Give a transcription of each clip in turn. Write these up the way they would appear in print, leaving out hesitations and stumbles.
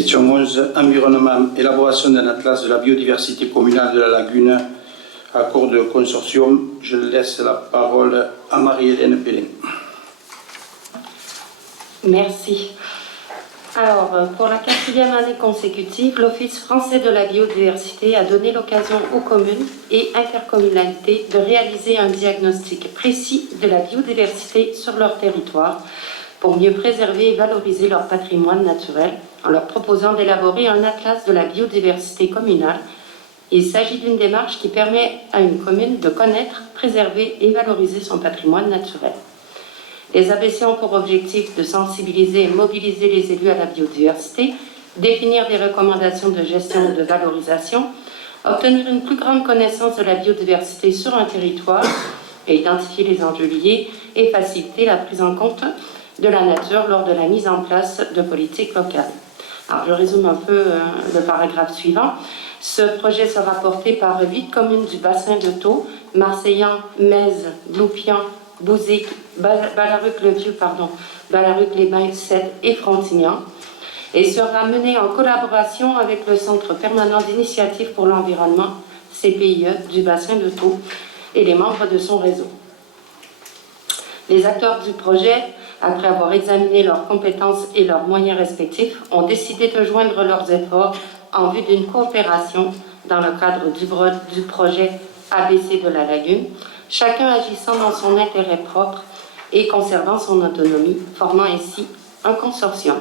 Question 11. Environnement. Élaboration d'un atlas de la biodiversité communale de la lagune. Accord de consortium. Je laisse la parole à Marie-Hélène Pellin. Merci. Alors, pour la 4e année consécutive, l'Office français de la biodiversité a donné l'occasion aux communes et intercommunalités de réaliser un diagnostic précis de la biodiversité sur leur territoire pour mieux préserver et valoriser leur patrimoine naturel en leur proposant d'élaborer un atlas de la biodiversité communale. Il s'agit d'une démarche qui permet à une commune de connaître, préserver et valoriser son patrimoine naturel. Les ABC ont pour objectif de sensibiliser et mobiliser les élus à la biodiversité, définir des recommandations de gestion et de valorisation, obtenir une plus grande connaissance de la biodiversité sur un territoire et identifier les enjeux liés et faciliter la prise en compte de la nature lors de la mise en place de politiques locales. Alors, je résume un peu le paragraphe suivant. Ce projet sera porté par 8 communes du bassin de Thau, Marseillan, Metz, Gloupian, Bouzic, Ballaruc-le-Vieux, Ballaruc-les-Bains, Sète et Frontignan, et sera mené en collaboration avec le Centre permanent d'initiative pour l'environnement, CPIE, du bassin de Thau, et les membres de son réseau. Les acteurs du projet, après avoir examiné leurs compétences et leurs moyens respectifs, ont décidé de joindre leurs efforts en vue d'une coopération dans le cadre du projet ABC de la Lagune, chacun agissant dans son intérêt propre et conservant son autonomie, formant ainsi un consortium.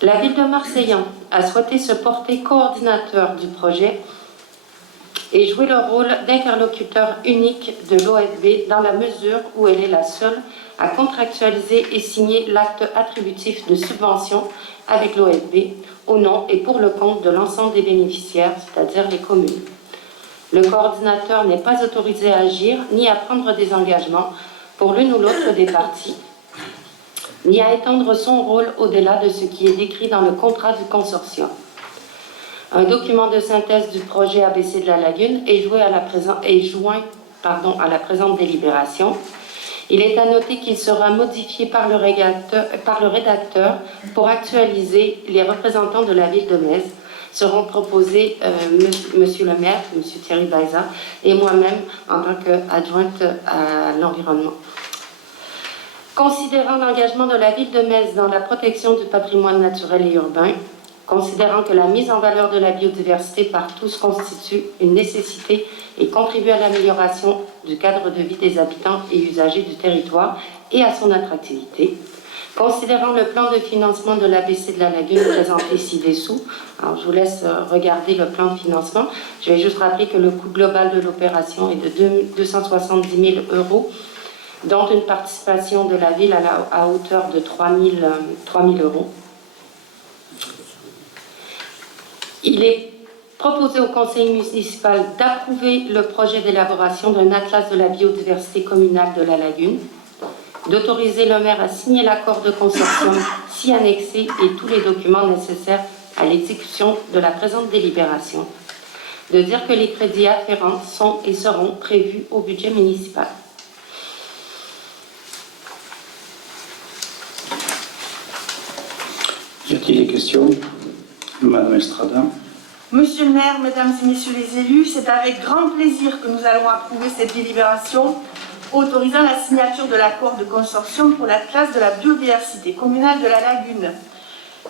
La ville de Marseillan a souhaité se porter coordinateur du projet et jouer le rôle d'interlocuteur unique de l'OFB dans la mesure où elle est la seule à contractualiser et signer l'acte attributif de subvention avec l'OFB au nom et pour le compte de l'ensemble des bénéficiaires, c'est-à-dire les communes. Le coordinateur n'est pas autorisé à agir ni à prendre des engagements pour l'une ou l'autre des parties, ni à étendre son rôle au-delà de ce qui est décrit dans le contrat du consortium. Un document de synthèse du projet ABC de la Lagune est joint à la présente délibération. Il est à noter qu'il sera modifié par le rédacteur pour actualiser les représentants de la ville de Metz. Seront proposés Monsieur le maire, Monsieur Thierry Baeza, et moi-même en tant qu'adjointe à l'environnement. Considérant l'engagement de la ville de Metz dans la protection du patrimoine naturel et urbain, considérant que la mise en valeur de la biodiversité par tous constitue une nécessité et contribue à l'amélioration du cadre de vie des habitants et usagers du territoire et à son attractivité, considérant le plan de financement de l'ABC de la Lagune présenté ci-dessous, alors je vous laisse regarder le plan de financement. Je vais juste rappeler que le coût global de l'opération est de 270 000 €, dont une participation de la ville à hauteur de 3 000 €. Il est proposé au conseil municipal d'approuver le projet d'élaboration d'un atlas de la biodiversité communale de la Lagune, d'autoriser le maire à signer l'accord de consortium si annexé et tous les documents nécessaires à l'exécution de la présente délibération, de dire que les crédits afférents sont et seront prévus au budget municipal. Y a-t-il des questions? Madame Estrada. Monsieur le maire, mesdames et messieurs les élus, c'est avec grand plaisir que nous allons approuver cette délibération autorisant la signature de l'accord de consortium pour la classe de la biodiversité communale de la Lagune.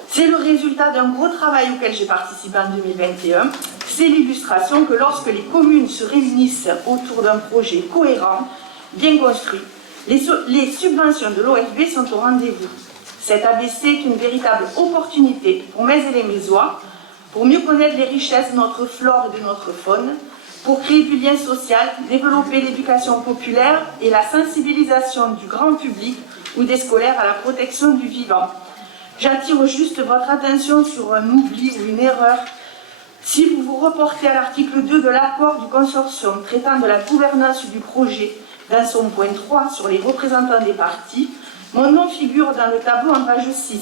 C'est le résultat d'un gros travail auquel j'ai participé en 2021. C'est l'illustration que lorsque les communes se réunissent autour d'un projet cohérent, bien construit, les subventions de l'OFB sont au rendez-vous. Cet ABC est une véritable opportunité pour Metz et les Mézois, pour mieux connaître les richesses de notre flore et de notre faune, pour créer du lien social, développer l'éducation populaire et la sensibilisation du grand public ou des scolaires à la protection du vivant. J'attire juste votre attention sur un oubli ou une erreur. Si vous vous reportez à l'article 2 de l'accord du consortium traitant de la gouvernance du projet dans son point 3 sur les représentants des parties, mon nom figure dans le tableau en page 6.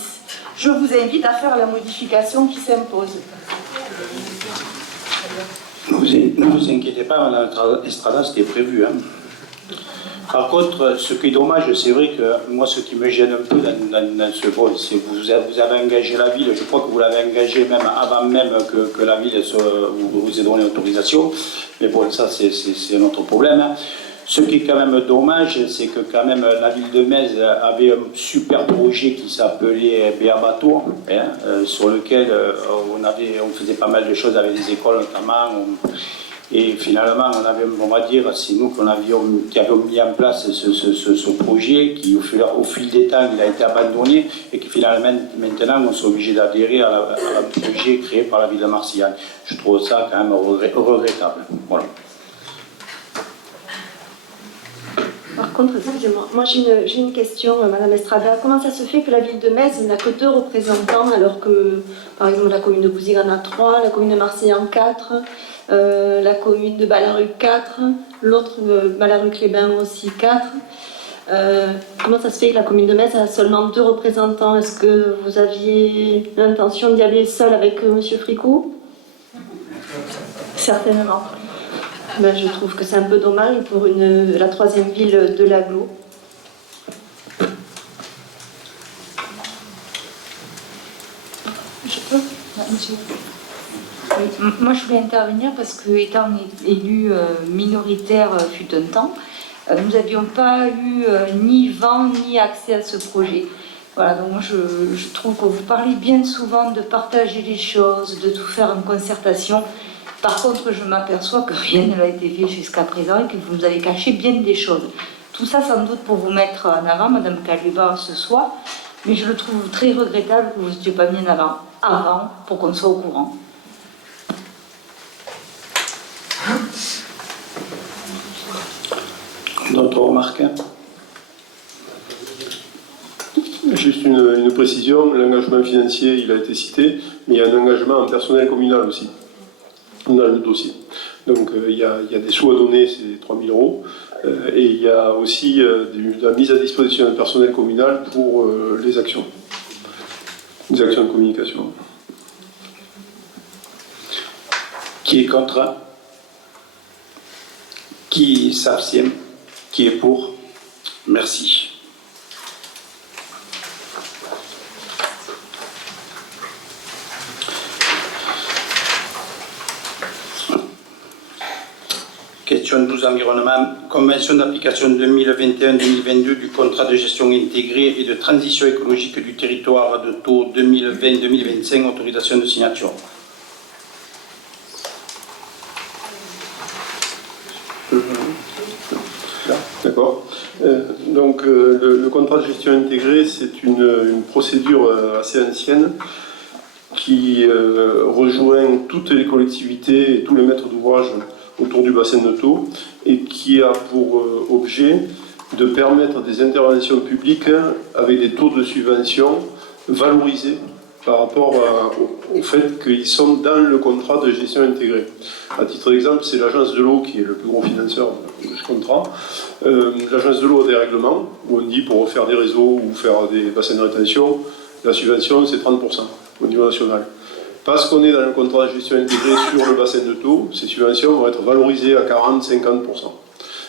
Je vous invite à faire la modification qui s'impose. Ne vous inquiétez pas, Madame Estrada, c'était prévu. Hein. Par contre, ce qui est dommage, c'est vrai que moi, ce qui me gêne un peu dans ce vote, c'est que vous avez engagé la ville, je crois que vous l'avez engagé même avant même que la ville vous ait donné l'autorisation, mais bon, ça c'est un autre problème. Hein. Ce qui est quand même dommage, c'est que quand même la ville de Metz avait un super projet qui s'appelait Béabato, hein, sur lequel on faisait pas mal de choses avec les écoles notamment. Et finalement, on va dire, c'est nous qui avions mis en place ce projet qui, au fil des temps, il a été abandonné et qui finalement, maintenant, on s'est obligé d'adhérer à la projet créé par la ville de Marcillac. Je trouve ça quand même regrettable. Voilà. Par contre, excusez-moi, moi j'ai une question, Madame Estrada. Comment ça se fait que la ville de Metz n'a que 2 représentants alors que, par exemple, la commune de Bouziges en a 3, la commune de Marseille en 4, la commune de Ballaruc 4, l'autre Ballaruc-les-Bains aussi 4. Comment ça se fait que la commune de Metz a seulement 2 représentants? Est-ce que vous aviez l'intention d'y aller seul avec Monsieur Fricot? Certainement. Ben, je trouve que c'est un peu dommage pour la 3e ville de l'agglo. Je peux, monsieur? Oui, moi je voulais intervenir parce que, étant élu minoritaire fut un temps, nous n'avions pas eu ni vent ni accès à ce projet. Voilà, donc moi je trouve que vous parlez bien souvent de partager les choses, de tout faire en concertation. Par contre, je m'aperçois que rien n'a été fait jusqu'à présent et que vous nous avez caché bien des choses. Tout ça sans doute pour vous mettre en avant, Madame Kaluba, ce soir, mais je le trouve très regrettable que vous n'étiez pas mis en avant pour qu'on soit au courant. D'autres remarques? Juste une précision, l'engagement financier, il a été cité, mais il y a un engagement en personnel communal aussi, dans le dossier. Donc il y a des sous à donner, c'est 3 000 €, et il y a aussi de la mise à disposition d'un personnel communal pour les actions de communication. Qui est contre? Qui s'abstient? Qui est pour? Merci. Question 12 environnement. Convention d'application 2021-2022 du contrat de gestion intégrée et de transition écologique du territoire de taux 2020-2025, autorisation de signature. D'accord. Donc le contrat de gestion intégrée, c'est une procédure assez ancienne qui rejoint toutes les collectivités et tous les maîtres d'ouvrage autour du bassin de Thau et qui a pour objet de permettre des interventions publiques avec des taux de subvention valorisés par rapport au fait qu'ils sont dans le contrat de gestion intégrée. À titre d'exemple, c'est l'agence de l'eau qui est le plus gros financeur de ce contrat. L'agence de l'eau a des règlements où on dit pour refaire des réseaux ou faire des bassins de rétention, la subvention c'est 30% au niveau national. Parce qu'on est dans le contrat de gestion intégrée sur le bassin de Thau, ces subventions vont être valorisées à 40-50%.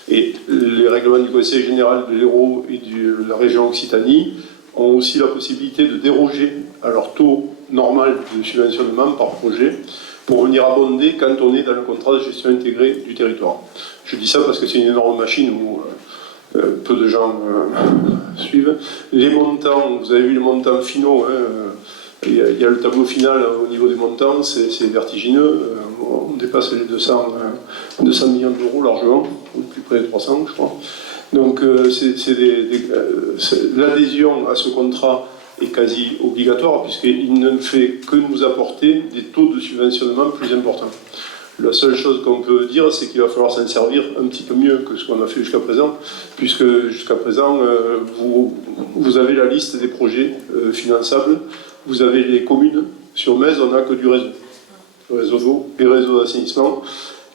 Et les règlements du Conseil général de l'Hérault et de la région Occitanie ont aussi la possibilité de déroger à leur taux normal de subventionnement par projet pour venir abonder quand on est dans le contrat de gestion intégrée du territoire. Je dis ça parce que c'est une énorme machine où peu de gens suivent. Les montants, vous avez vu les montants finaux, hein, il y a le tableau final au niveau des montants, c'est vertigineux. On dépasse les 200 millions d'euros largement, ou plus près de 300 je crois. Donc l'adhésion à ce contrat est quasi obligatoire puisqu'il ne fait que nous apporter des taux de subventionnement plus importants. La seule chose qu'on peut dire, c'est qu'il va falloir s'en servir un petit peu mieux que ce qu'on a fait jusqu'à présent, puisque jusqu'à présent, vous avez la liste des projets finançables, vous avez les communes. Sur Metz, on n'a que du réseau d'eau et réseau d'assainissement,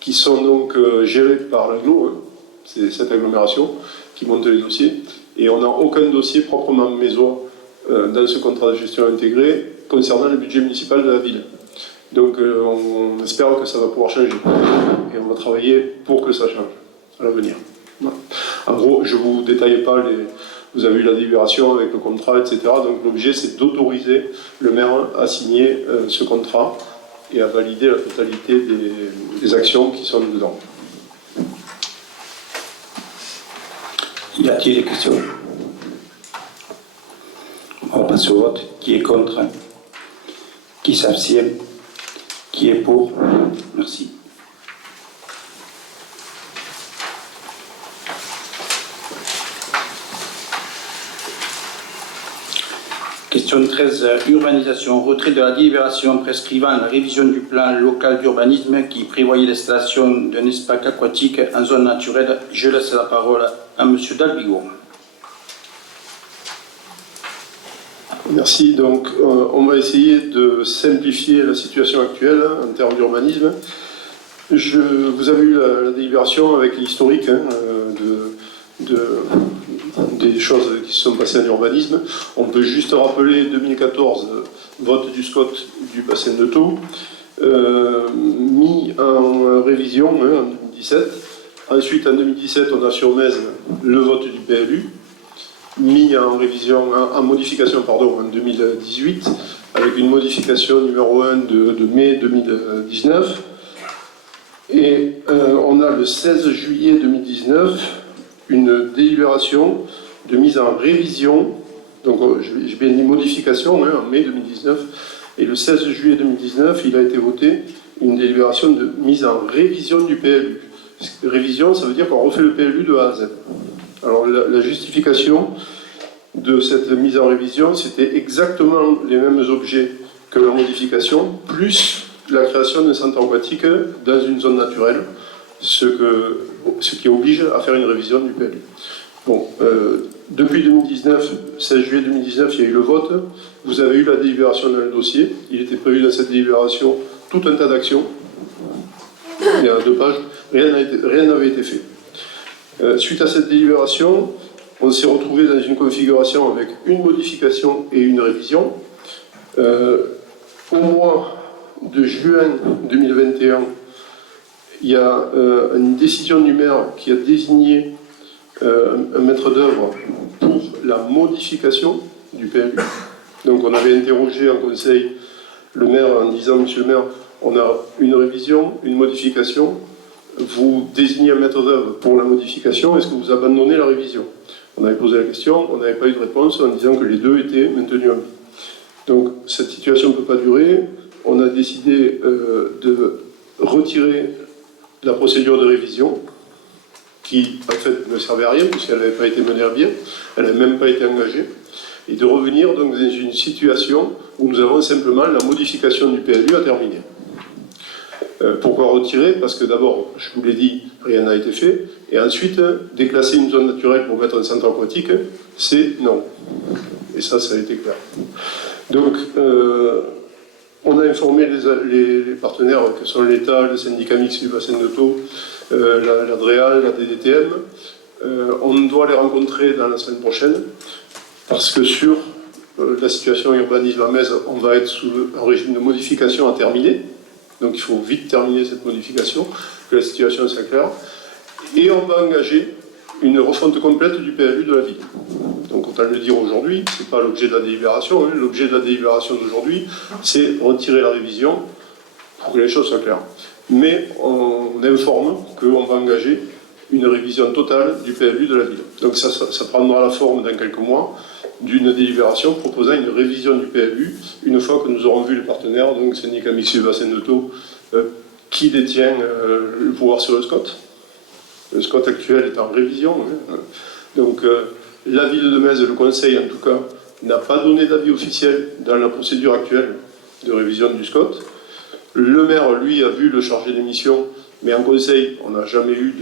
qui sont donc gérés par l'agglo, hein. C'est cette agglomération qui monte les dossiers, et on n'a aucun dossier proprement méso dans ce contrat de gestion intégré concernant le budget municipal de la ville. Donc on espère que ça va pouvoir changer, et on va travailler pour que ça change à l'avenir. Voilà. En gros, je ne vous détaille pas vous avez eu la délibération avec le contrat, etc. Donc l'objet, c'est d'autoriser le maire à signer ce contrat et à valider la totalité des actions qui sont dedans. Y a-t-il des questions? On va passer au vote. Qui est contre? Qui s'abstient? Qui est pour? Merci. Question 13. Urbanisation. Retrait de la délibération prescrivant la révision du plan local d'urbanisme qui prévoyait l'installation d'un espace aquatique en zone naturelle. Je laisse la parole à M. Dalbigo. Merci. Donc, on va essayer de simplifier la situation actuelle en termes d'urbanisme. Vous avez eu la délibération avec l'historique des choses qui se sont passées en urbanisme. On peut juste rappeler 2014, vote du SCOT du bassin de Thau, mis en révision en 2017. Ensuite, en 2017, on a sur Metz le vote du PLU, mis en révision, en modification pardon, en 2018, avec une modification numéro 1 de mai 2019. Et on a le 16 juillet 2019 une délibération de mise en révision, donc j'ai bien dit modification en mai 2019, et le 16 juillet 2019, il a été voté une délibération de mise en révision du PLU. Révision, ça veut dire qu'on refait le PLU de A à Z. Alors la justification de cette mise en révision, c'était exactement les mêmes objets que la modification, plus la création d'un centre aquatique dans une zone naturelle, ce qui oblige à faire une révision du PLU. Bon, depuis 2019, 16 juillet 2019, il y a eu le vote, vous avez eu la délibération dans le dossier, il était prévu dans cette délibération tout un tas d'actions, il y a 2 pages, rien n'avait été fait. Suite à cette délibération, on s'est retrouvé dans une configuration avec une modification et une révision. Au mois de juin 2021, il y a une décision du maire qui a désigné un maître d'œuvre pour la modification du PLU. Donc on avait interrogé en conseil le maire en disant « Monsieur le maire, on a une révision, une modification, vous désignez un maître d'œuvre pour la modification, est-ce que vous abandonnez la révision ?» On avait posé la question, on n'avait pas eu de réponse en disant que les deux étaient maintenus en vie. Donc cette situation ne peut pas durer, on a décidé de retirer la procédure de révision, qui en fait ne servait à rien puisqu'elle n'avait pas été menée à bien, elle n'a même pas été engagée, et de revenir donc dans une situation où nous avons simplement la modification du PLU à terminer. Pourquoi retirer? Parce que d'abord, je vous l'ai dit, rien n'a été fait, et ensuite, déclasser une zone naturelle pour mettre un centre aquatique, c'est non. Et ça a été clair. Donc, on a informé les partenaires que sont l'État, le syndicat mixte du bassin de Thau, la DREAL, la DDTM. On doit les rencontrer dans la semaine prochaine, parce que sur la situation urbanisme à Metz, on va être sous un régime de modification à terminer. Donc il faut vite terminer cette modification, que la situation soit claire. Et on va engager une refonte complète du PLU de la ville. Donc autant le dire aujourd'hui, ce n'est pas l'objet de la délibération. L'objet de la délibération d'aujourd'hui, c'est retirer la révision pour que les choses soient claires. Mais on informe qu'on va engager une révision totale du PLU de la ville. Donc ça prendra la forme dans quelques mois d'une délibération proposant une révision du PLU une fois que nous aurons vu les partenaires, donc syndicat mixte du bassin de Thau, qui détient le pouvoir sur le SCOT. Le SCOT actuel est en révision. Donc la ville de Metz, le conseil en tout cas, n'a pas donné d'avis officiel dans la procédure actuelle de révision du SCOT. Le maire, lui, a vu le chargé des missions, mais en conseil, on n'a jamais eu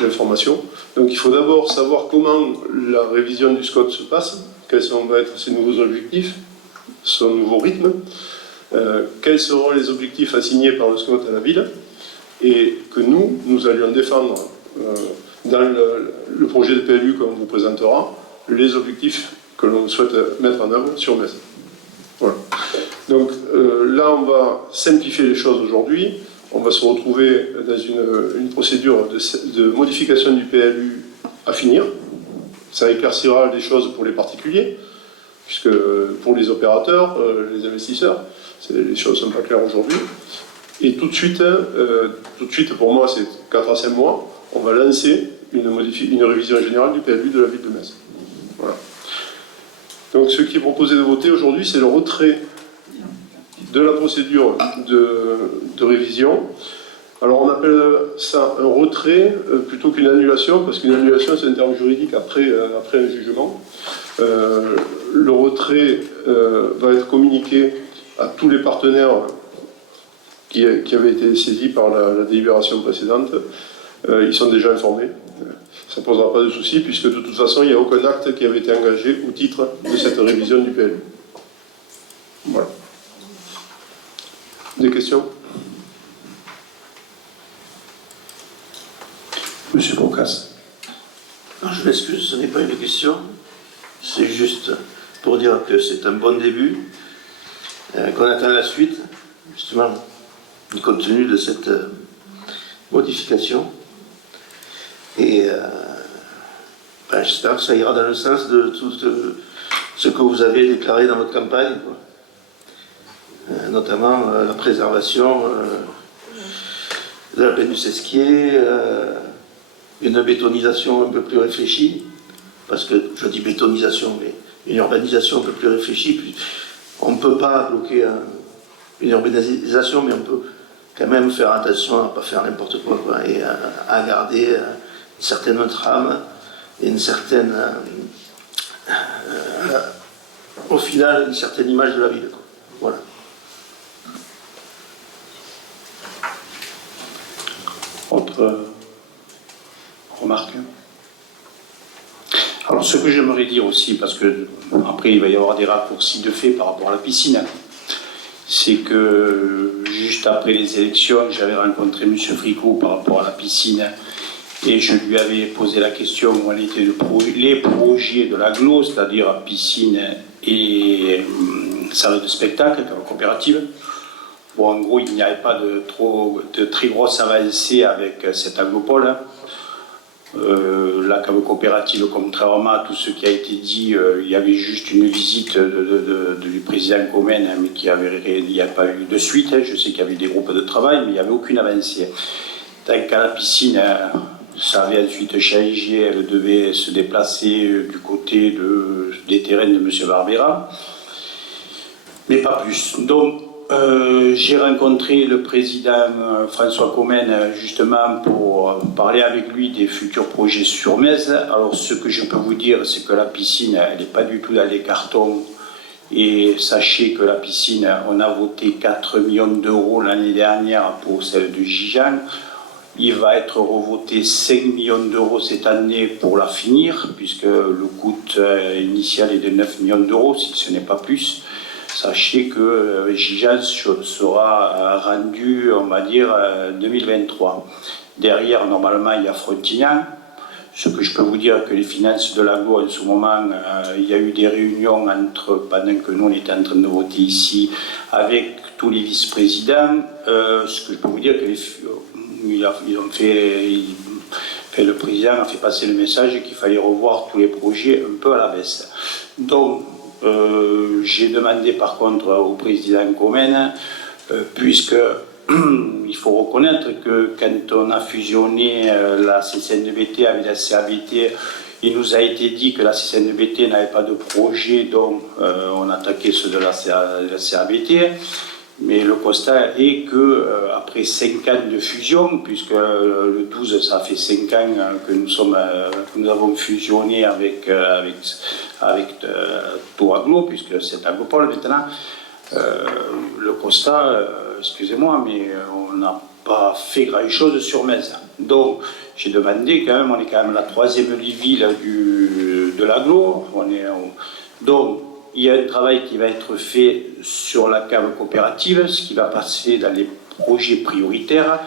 d'informations. Donc il faut d'abord savoir comment la révision du SCOT se passe, quels vont être ses nouveaux objectifs, son nouveau rythme, quels seront les objectifs assignés par le SCOT à la ville, et que nous allions défendre dans le projet de PLU qu'on vous présentera, les objectifs que l'on souhaite mettre en œuvre sur Metz. Voilà. Donc là, on va simplifier les choses aujourd'hui. On va se retrouver dans une procédure de modification du PLU à finir. Ça éclaircira des choses pour les particuliers, puisque pour les opérateurs, les investisseurs, les choses ne sont pas claires aujourd'hui. Et tout de suite, pour moi, c'est 4 à 5 mois, on va lancer une révision générale du PLU de la ville de Metz. Voilà. Donc ce qui est proposé de voter aujourd'hui, c'est le retrait de la procédure de révision. Alors on appelle ça un retrait plutôt qu'une annulation, parce qu'une annulation c'est un terme juridique après un jugement. Le retrait va être communiqué à tous les partenaires qui avaient été saisis par la délibération précédente. Ils sont déjà informés. Ça ne posera pas de souci, puisque de toute façon, il n'y a aucun acte qui avait été engagé au titre de cette révision du PLU. Voilà. Des questions? Monsieur Bocas. Non, je m'excuse, ce n'est pas une question. C'est juste pour dire que c'est un bon début, qu'on attend la suite, justement, du contenu de cette modification. Et j'espère que ça ira dans le sens de tout ce que vous avez déclaré dans votre campagne, quoi. Notamment la préservation de la plaine du Sesquier, une bétonisation un peu plus réfléchie, parce que je dis bétonisation, mais une urbanisation un peu plus réfléchie. On ne peut pas bloquer une urbanisation, mais on peut quand même faire attention à ne pas faire n'importe quoi, et à garder une certaine trame et une certaine, au final, une certaine image de la ville, quoi. Voilà. Autre remarque? Alors ce que j'aimerais dire aussi, parce que après il va y avoir des raccourcis de fait par rapport à la piscine, c'est que juste après les élections, j'avais rencontré M. Fricot par rapport à la piscine et je lui avais posé la question où en étaient les projets de l'agglo, c'est-à-dire piscine et salle de spectacle, coopérative. Bon, en gros, il n'y avait pas de très grosse avancée avec cet aglopole. La cave coopérative, contrairement à tout ce qui a été dit, il y avait juste une visite du président Comène, mais il n'y a pas eu de suite. Je sais qu'il y avait des groupes de travail, mais il n'y avait aucune avancée. Tant qu'à la piscine, ça avait ensuite changé, elle devait se déplacer du côté des terrains de M. Barbera, mais pas plus. Donc, j'ai rencontré le président François Comène justement pour parler avec lui des futurs projets sur Metz. Alors ce que je peux vous dire, c'est que la piscine, elle n'est pas du tout dans les cartons. Et sachez que la piscine, on a voté 4 millions d'euros l'année dernière pour celle de Gijan. Il va être revoté 5 millions d'euros cette année pour la finir, puisque le coût initial est de 9 millions d'euros, si ce n'est pas plus. Sachez que Gijan sera rendu, on va dire, 2023. Derrière, normalement, il y a Frontignan. Ce que je peux vous dire, que les finances de l'agglo, en ce moment, il y a eu des réunions pendant que nous, on était en train de voter ici, avec tous les vice-présidents. Ce que je peux vous dire, que le président a fait passer le message qu'il fallait revoir tous les projets un peu à la baisse. Donc, j'ai demandé par contre au président Comène, puisque il faut reconnaître que quand on a fusionné la CCNBT avec la CABT, il nous a été dit que la CCNBT n'avait pas de projet, donc on attaquait ceux de la CABT. Mais le constat est que après 5 ans de fusion, puisque le 12 ça fait 5 ans que nous avons fusionné avec Toaglo, puisque c'est Aglopole maintenant, le constat, excusez-moi, mais on n'a pas fait grand-chose sur Metz. Donc j'ai demandé quand même, on est quand même la 3e ville de l'Aglo, donc il y a un travail qui va être fait sur la cave coopérative, ce qui va passer dans les projets prioritaires,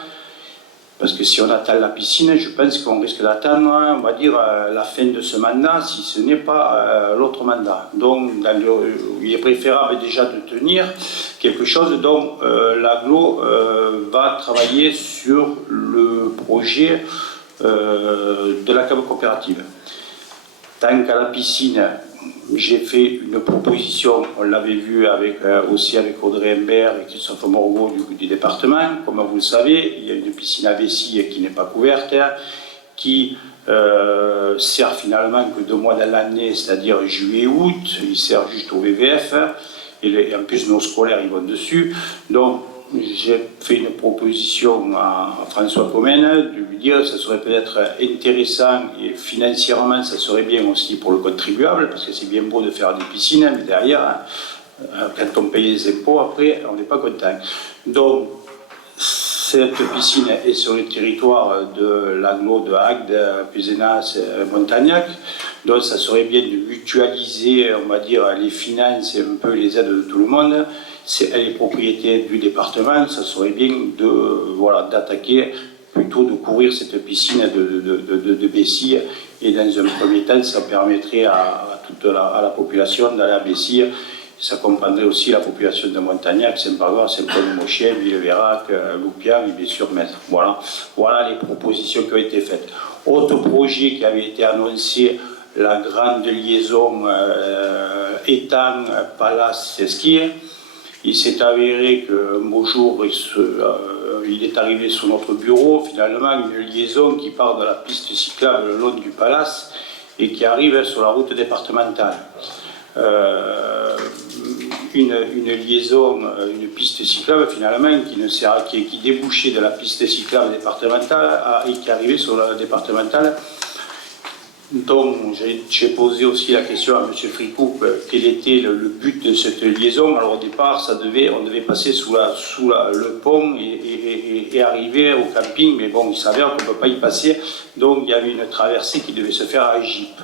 parce que si on attend la piscine, je pense qu'on risque d'attendre, on va dire, la fin de ce mandat, si ce n'est pas l'autre mandat. Donc, il est préférable déjà de tenir quelque chose. Donc, l'agglo va travailler sur le projet de la cave coopérative. tant qu'à la piscine, j'ai fait une proposition, on l'avait vu aussi avec Audrey Imbert et Christophe Morveau du département. Comme vous le savez, il y a une piscine à Vessie qui n'est pas couverte, qui sert finalement que 2 mois dans l'année, c'est-à-dire juillet-août, il sert juste au VVF, et en plus nos scolaires ils vont dessus. Donc j'ai fait une proposition à François Comène de lui dire que ça serait peut-être intéressant et financièrement ça serait bien aussi pour le contribuable, parce que c'est bien beau de faire des piscines, mais derrière, quand on paye les impôts, après on n'est pas content. Donc cette piscine est sur le territoire de l'agglo de Agde, Pézenas, Montagnac. Donc ça serait bien de mutualiser, on va dire, les finances et un peu les aides de tout le monde. Elle est propriété du département, ça serait bien d'attaquer, plutôt de couvrir cette piscine de Bessie. Et dans un premier temps, ça permettrait à la population d'aller à Bessie. Ça comprendrait aussi la population de Montagnac, Saint-Pagor, Saint-Paul-de-Mauchien, Villeverac, Loupian et bien sûr Metz. Voilà les propositions qui ont été faites. Autre projet qui avait été annoncé, la grande liaison étang-Palace-Sesquier. Il s'est avéré qu'un beau jour, il est arrivé sur notre bureau, finalement, une liaison qui part de la piste cyclable le long du Palace et qui arrive sur la route départementale. Une liaison, une piste cyclable finalement qui débouchait de la piste cyclable départementale et qui arrivait sur la départementale. Donc j'ai posé aussi la question à M. Fricoup quel était le but de cette liaison. Alors au départ on devait passer sous le pont et arriver au camping, mais bon il s'avère qu'on ne peut pas y passer, donc il y avait une traversée qui devait se faire à Jeep.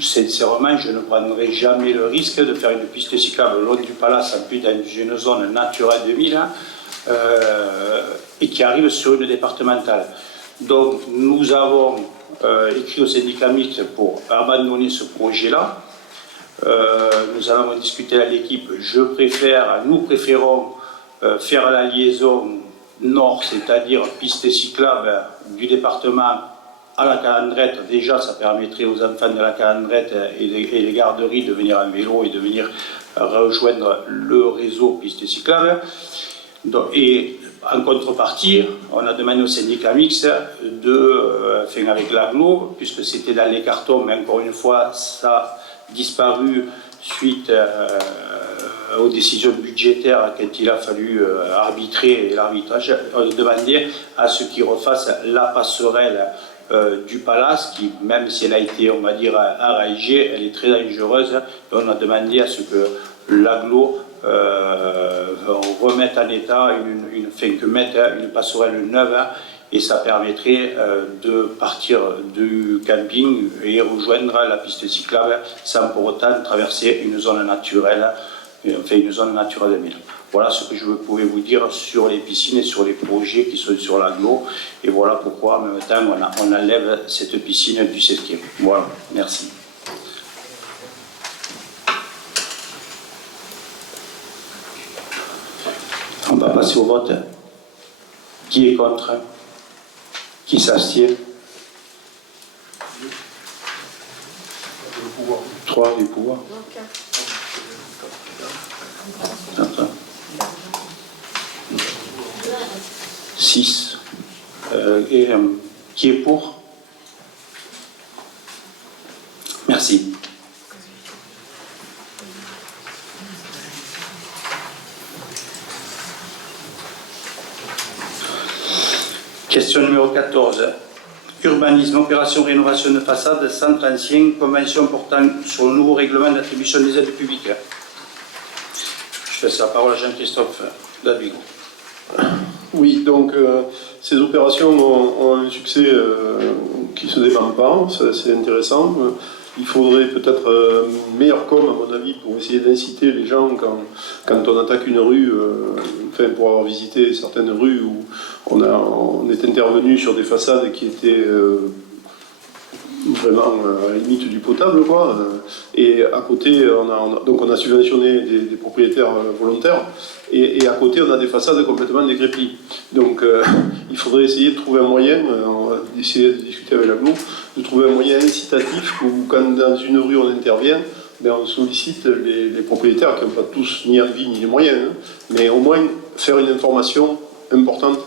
Sincèrement, je ne prendrai jamais le risque de faire une piste cyclable le long du Palace, en plus dans une zone naturelle 2000, et qui arrive sur une départementale. Donc, nous avons écrit au syndicat mixte pour abandonner ce projet-là. Nous allons discuter à l'équipe. Nous préférons faire la liaison nord, c'est-à-dire piste cyclable du département à la Calandrette. Déjà, ça permettrait aux enfants de la Calandrette et les garderies de venir en vélo et de venir rejoindre le réseau piste cyclable. Et en contrepartie, on a demandé au syndicat mixte avec l'agglo, puisque c'était dans les cartons, mais encore une fois, ça a disparu suite aux décisions budgétaires quand il a fallu arbitrer, et l'arbitrage, on demandait à ce qu'ils refassent la passerelle du Palace, qui, même si elle a été, on va dire, enragée, elle est très dangereuse. Et on a demandé à ce que l'agglo remette en état, que mette une passerelle neuve, et ça permettrait de partir du camping et rejoindre la piste cyclable sans pour autant traverser une zone naturelle, une zone naturelle 2000. Voilà ce que je pouvais vous dire sur les piscines et sur les projets qui sont sur l'agglo. Et voilà pourquoi, en même temps, on enlève cette piscine du Sesquier. Voilà, merci. On va passer au vote. Qui est contre? Qui s'abstient? 3 du pouvoir. 6. Qui est pour? Merci. Question numéro 14. Urbanisme, opération rénovation de façade, centre ancien, convention portant sur le nouveau règlement d'attribution des aides publiques. Je laisse la parole à Jean-Christophe Davigo. Oui, donc ces opérations ont un succès qui ne se dément pas, c'est intéressant. Il faudrait peut-être meilleur com, à mon avis, pour essayer d'inciter les gens quand on attaque une rue, pour avoir visité certaines rues où on est intervenu sur des façades qui étaient vraiment à la limite du potable, quoi. Et à côté, on a subventionné des propriétaires volontaires, et à côté, on a des façades complètement décrépies. Donc, il faudrait essayer de trouver un moyen, on va essayer de discuter avec l'agglo, de trouver un moyen incitatif où, quand dans une rue on intervient, ben, on sollicite les propriétaires qui n'ont pas tous ni envie ni les moyens, hein, mais au moins faire une information importante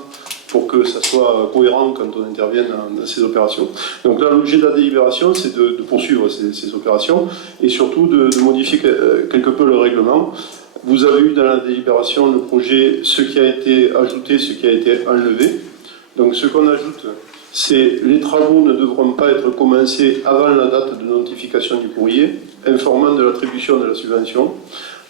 pour que ça soit cohérent quand on intervient dans ces opérations. Donc là, l'objet de la délibération, c'est de poursuivre ces opérations et surtout de modifier quelque peu le règlement. Vous avez eu dans la délibération le projet, ce qui a été ajouté, ce qui a été enlevé. Donc ce qu'on ajoute, c'est les travaux ne devront pas être commencés avant la date de notification du courrier, informant de l'attribution de la subvention.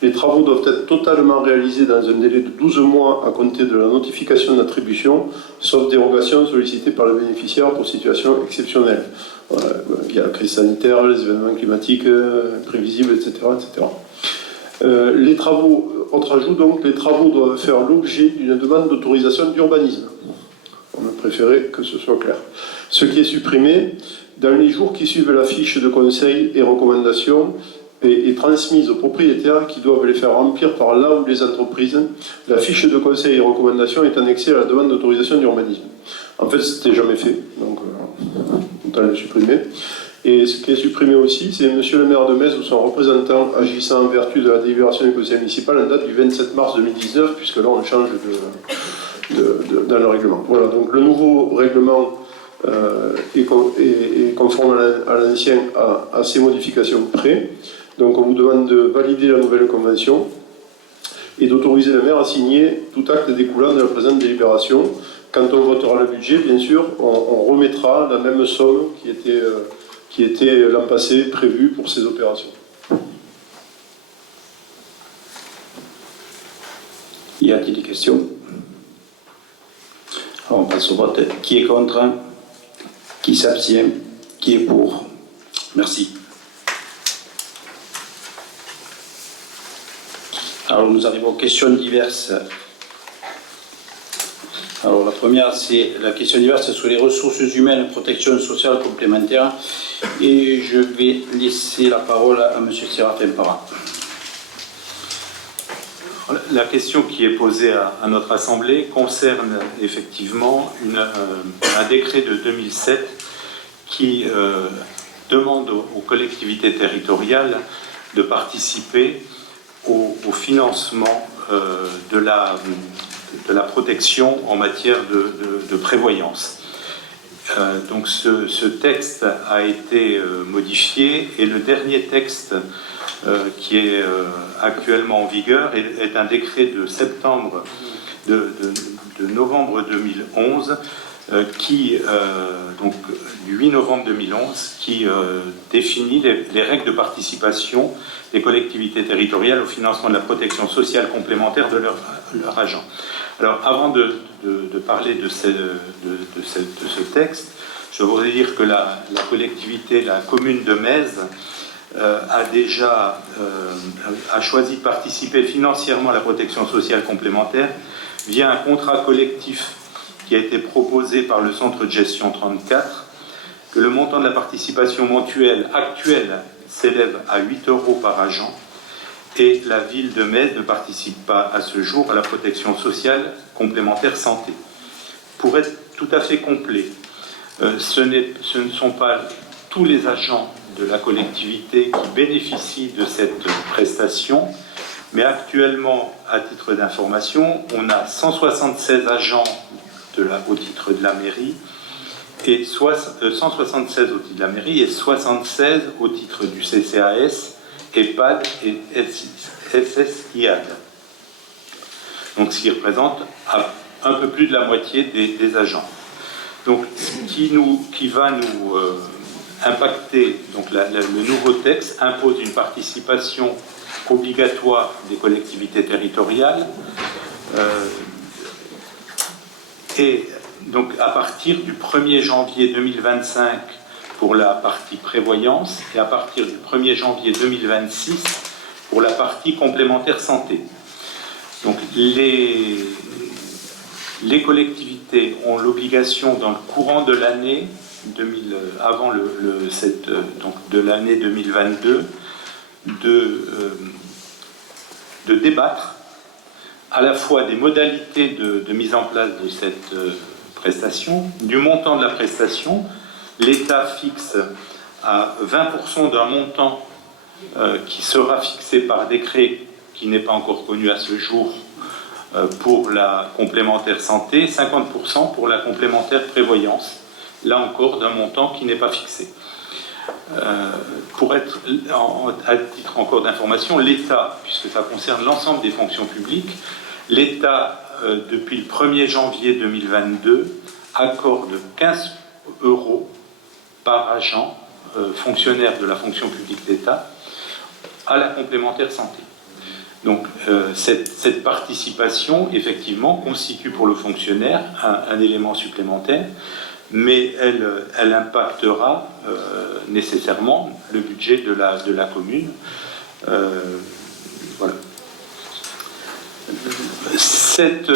Les travaux doivent être totalement réalisés dans un délai de 12 mois à compter de la notification d'attribution, sauf dérogation sollicitée par le bénéficiaire pour situation exceptionnelle, via la crise sanitaire, les événements climatiques imprévisibles, etc. etc. Les travaux, autre ajout donc, les travaux doivent faire l'objet d'une demande d'autorisation d'urbanisme. On a préféré que ce soit clair. Ce qui est supprimé, dans les jours qui suivent la fiche de conseil et recommandations, est transmise aux propriétaires qui doivent les faire remplir par là où les entreprises. La fiche de conseil et recommandations est annexée à la demande d'autorisation d'urbanisme. En fait, c'était jamais fait, donc on va le supprimer. Et ce qui est supprimé aussi, c'est Monsieur le maire de Metz ou son représentant agissant en vertu de la délibération du conseil municipal en date du 27 mars 2019, puisque là on change dans le règlement. Voilà, donc le nouveau règlement est conforme à l'ancien à ces modifications près. Donc on vous demande de valider la nouvelle convention et d'autoriser le maire à signer tout acte découlant de la présente délibération. Quand on votera le budget, bien sûr, on remettra la même somme qui était l'an passé prévue pour ces opérations. Y a-t-il des questions? Alors on passe au vote. Qui est contre? Qui s'abstient? Qui est pour? Merci. Alors nous arrivons aux questions diverses. Alors la première, c'est la question diverse sur les ressources humaines, protection sociale complémentaire. Et je vais laisser la parole à M. Séraphin Parra. La question qui est posée à notre Assemblée concerne effectivement un décret de 2007 qui demande aux collectivités territoriales de participer au financement de la protection en matière de prévoyance. Donc ce texte a été modifié et le dernier texte qui est actuellement en vigueur est un décret de novembre 2011 donc du 8 novembre 2011 qui définit les règles de participation des collectivités territoriales au financement de la protection sociale complémentaire de leurs agents. Alors avant de parler de ce texte, je voudrais dire que la collectivité, la commune de Metz, a choisi de participer financièrement à la protection sociale complémentaire via un contrat collectif qui a été proposé par le centre de gestion 34, que le montant de la participation mensuelle actuelle s'élève à 8 € par agent, et la ville de Metz ne participe pas à ce jour à la protection sociale complémentaire santé. Pour être tout à fait complet, ce ne sont pas tous les agents de la collectivité qui bénéficient de cette prestation, mais actuellement, à titre d'information, on a 176 agents au titre de la mairie, et 176 au titre de la mairie et 76 au titre du CCAS, EHPAD et SSIAD. Donc ce qui représente un peu plus de la moitié des agents. Donc ce qui va nous impacter, donc le nouveau texte impose une participation obligatoire des collectivités territoriales et donc à partir du 1er janvier 2025 pour la partie prévoyance et à partir du 1er janvier 2026 pour la partie complémentaire santé. Donc les collectivités ont l'obligation dans le courant de l'année avant de l'année 2022 de débattre à la fois des modalités de mise en place de cette prestation, du montant de la prestation, l'État fixe à 20% d'un montant qui sera fixé par décret, qui n'est pas encore connu à ce jour, pour la complémentaire santé, 50% pour la complémentaire prévoyance, là encore d'un montant qui n'est pas fixé. Pour être, à titre encore d'information, l'État, puisque ça concerne l'ensemble des fonctions publiques, l'État, depuis le 1er janvier 2022, accorde 15 € par agent fonctionnaire de la fonction publique d'État à la complémentaire santé. Donc cette participation, effectivement, constitue pour le fonctionnaire un élément supplémentaire, mais elle impactera nécessairement le budget de la commune. Voilà. Cette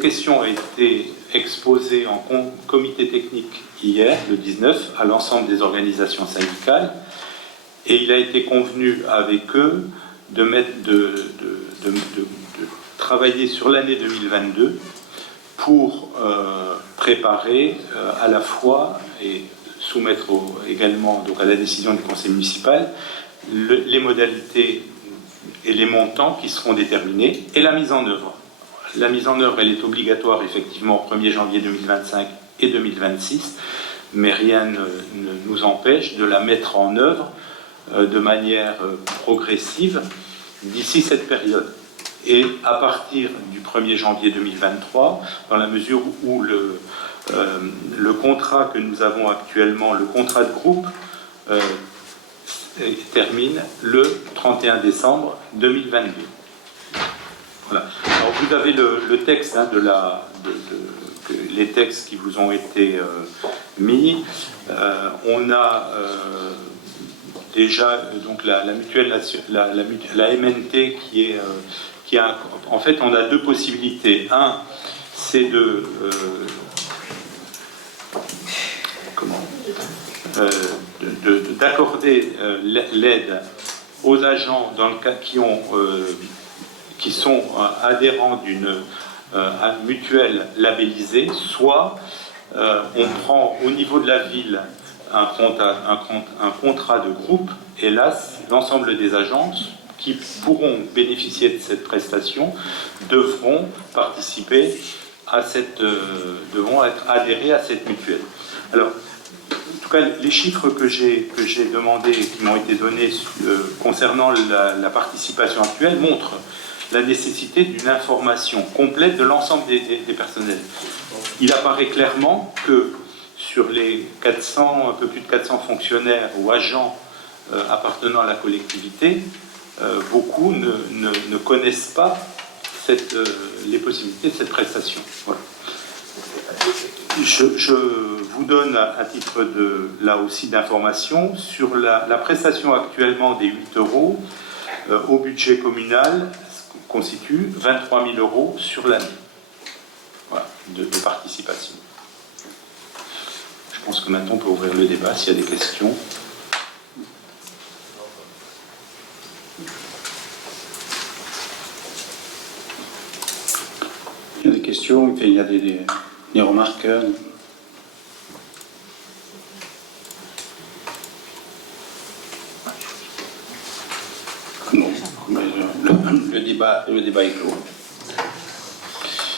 question a été exposée en comité technique hier, le 19, à l'ensemble des organisations syndicales, et il a été convenu avec eux de travailler sur l'année 2022 pour préparer à la fois et soumettre également donc à la décision du conseil municipal les modalités et les montants qui seront déterminés et la mise en œuvre. La mise en œuvre, elle est obligatoire effectivement au 1er janvier 2025 et 2026, mais rien ne nous empêche de la mettre en œuvre de manière progressive d'ici cette période. Et à partir du 1er janvier 2023, dans la mesure où le contrat que nous avons actuellement, le contrat de groupe, termine le 31 décembre 2022. Voilà. Alors vous avez le texte les textes qui vous ont été mis. On a déjà donc la mutuelle, la MNT qui a, en fait, on a deux possibilités. Un, c'est d'accorder l'aide aux agents dans le cas qui sont adhérents d'une mutuelle labellisée, soit on prend au niveau de la ville un contrat de groupe, et là, l'ensemble des agences qui pourront bénéficier de cette prestation devront participer à devront être adhérés à cette mutuelle. Alors, en tout cas, les chiffres que j'ai demandés et qui m'ont été donnés concernant la participation actuelle montrent la nécessité d'une information complète de l'ensemble des personnels. Il apparaît clairement que sur les 400, un peu plus de 400 fonctionnaires ou agents appartenant à la collectivité, beaucoup ne connaissent pas les possibilités de cette prestation. Voilà. Je vous donne à titre là aussi d'information sur la prestation actuellement des 8 € au budget communal constitue 23 000 € sur l'année, voilà, de participation. Je pense que maintenant on peut ouvrir le débat s'il y a des questions. Il y a des questions, il y a des remarques. Non, mais le débat est clos.